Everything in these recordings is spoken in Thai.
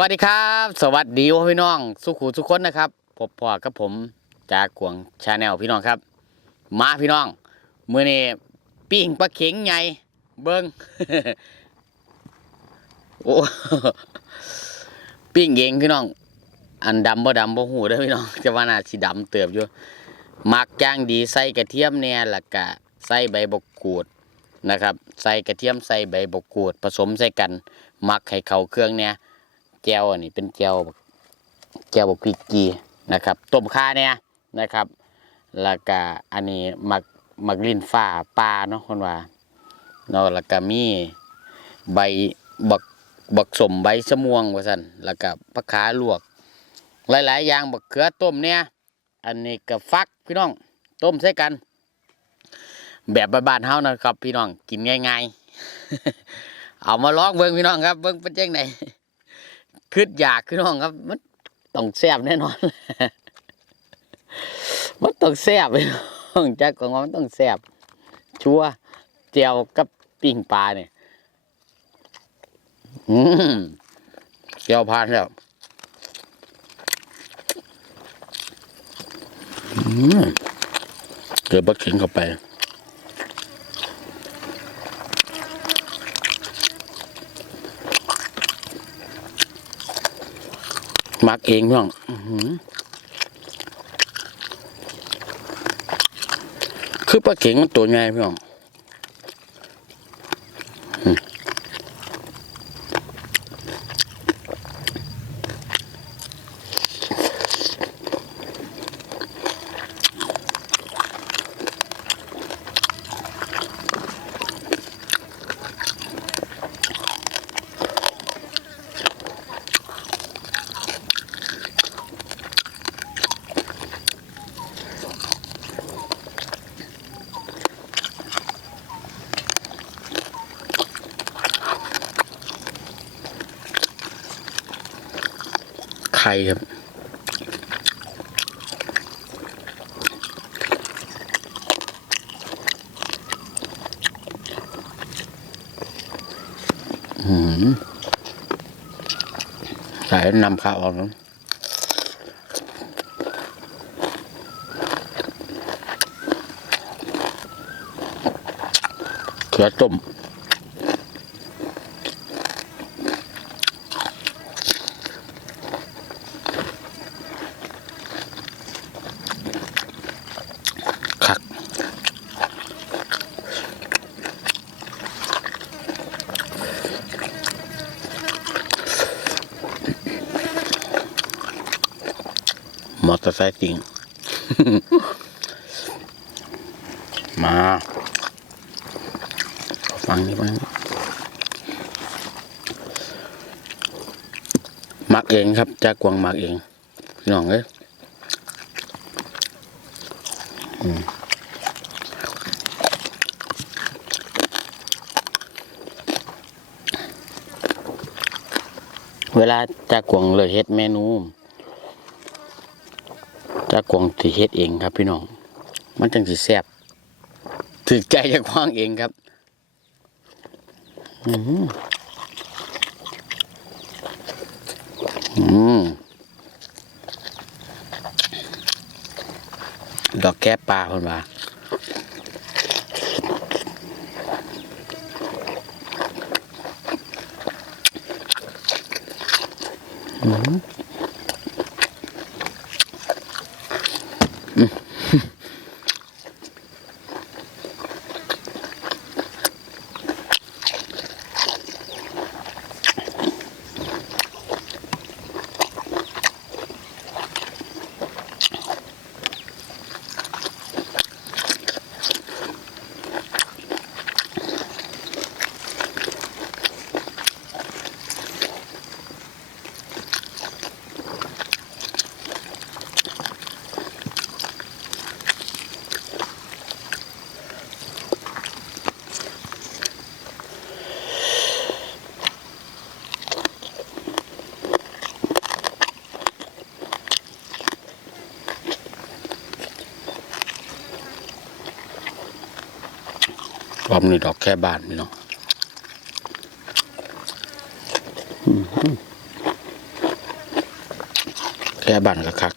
วัสดีครับ สวัสดีพี่น้อง สุขุทุกคนนะครับพบพ่อกับผมจากกวงชาแนลพี่น้องครับ มาพี่น้องมือนี้ปิ้งปลาเข็งใหญ่เบิ้งโอ้ปิ้งเองพี่น้อง อันดำบ่ดำบ่หูเด้อพี่น้องจะว่าน่าสิดำเติบอยู่มักย่างดีใส่กระเทียมเนี่ยแล้วก็ใส่ใบบกกูดนะครับ ใส่กระเทียมใส่ใบบกกูด ผสมใส่กัน มักให้เข้าเครื่องเนี่ย แก้วอันนี้เป็นแก้วบักแก้วบกพริกกีนะครับต้มข่าเนี่ยนะครับแล้วก็อันนี้มักมักลิ้นฟ้าปลาเนาะคนว่าเนาะแล้วก็มีใบบักบักสมใบสะม่วงว่าซั่นแล้วก็ผักขาลวก หลายๆอย่างบักเขือต้มเนี่ยอันนี้ก็ฟักพี่น้องต้มใส่กัน แบบบ้านๆเฮานะครับ พี่น้องกินง่าย ๆ เอามาลองเบิ่งพี่น้องครับเบิ่งเป็นจังได คืดอยากพี่น้องครับ มันต้องแซ่บแน่นอน มันต้องแซ่บพี่น้องจากของมันต้องแซ่บชัวเจียวกับปิ้งปลาเนี่ยอืมเจียวพานแล้วอืมเกิดบักเข็งเข้าไป มักเองพี่น้องคือปลาเข็งมันตัวใหญ่พี่น้อง ไข่ครับอืมใส่นำข้าวออกนะเขือต้ม ตอร์ไซค์จริง มาฟังนี่ฟังมักเองครับ จากกวางมักเองน้องเอ้ยเวลาจากกวางเลยเฮ็ดเมนู จากกวางที่เฮ็ดเองครับ พี่น้อง มันจังสิแซ่บถึกใจจากกวางเองครับ อืมอืมดอกแก้ปลาคนว่าร อมนี่ดอกแค่บานนี่เนาะแค่บานก็คัก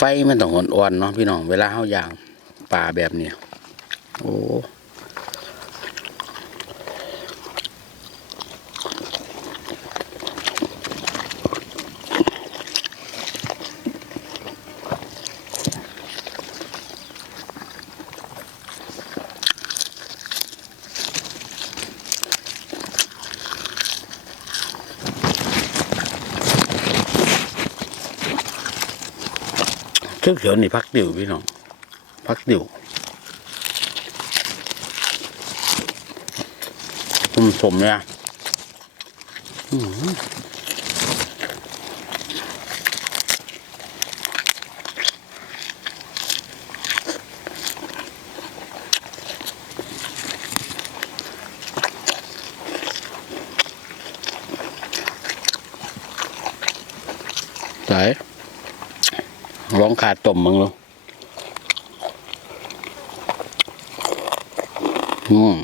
ไฟมันต้องอ่อนๆเนาะพี่น้องเวลาเฮาย่างปลาแบบนี้โอ้ รื่องเขียวนี่พักดิวพี่น้องพักดิวสมสมเนี่ยอื้อหือไหน ร้ องขาดต้มมั้งลูกอืม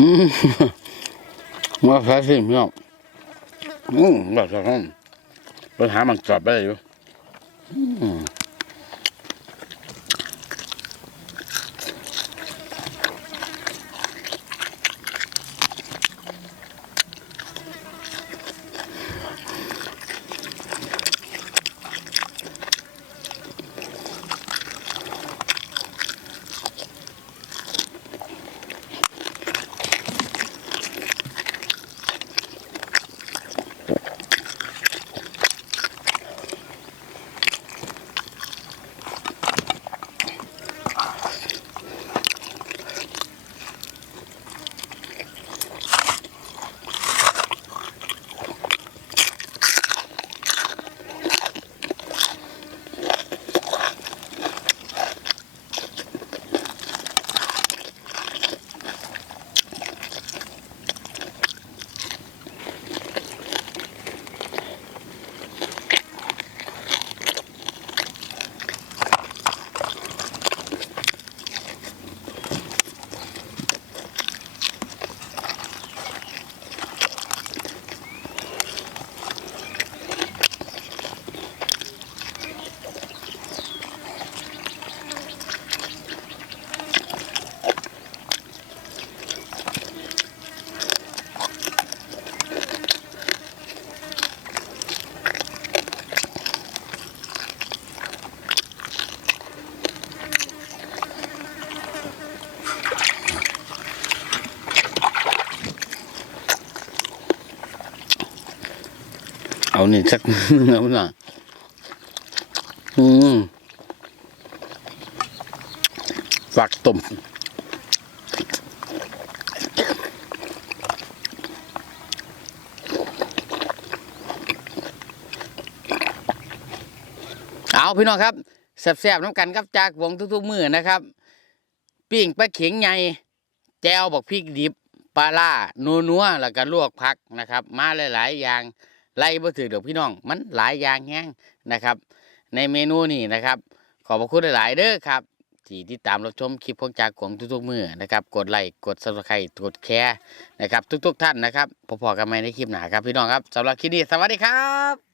มว่าแพ้สิพี่น้องอืมแบบจะต้อนไปหามันจอดไปอยู่อืม นี่สักเอาหน่อยอืมฝักตุ่มเอาพี่น้องครับแซ่บๆน้ำกันครับจากวงทุกๆมือนะครับปิ้งปลาเข็งใหญ่แจวบอกพริกดิบปลาล่านัวๆแล้วก็ลวกผักนะครับ มาหลายๆอย่าง ไล่บ่ถือดอกพี่น้อง มันหลายอย่างแห้งนะครับ ในเมนูนี่นะครับ ขอบพระคุณหลายๆเด้อครับที่ติดตามรับชมคลิปของจากของทุกๆมือนะครับ กดไลค์กดซับสไครต์กดแชร์นะครับ ทุกๆท่านนะครับพอๆกันไหมในคลิปหนาครับพี่น้องครับสำหรับคลิปนี้สวัสดีครับ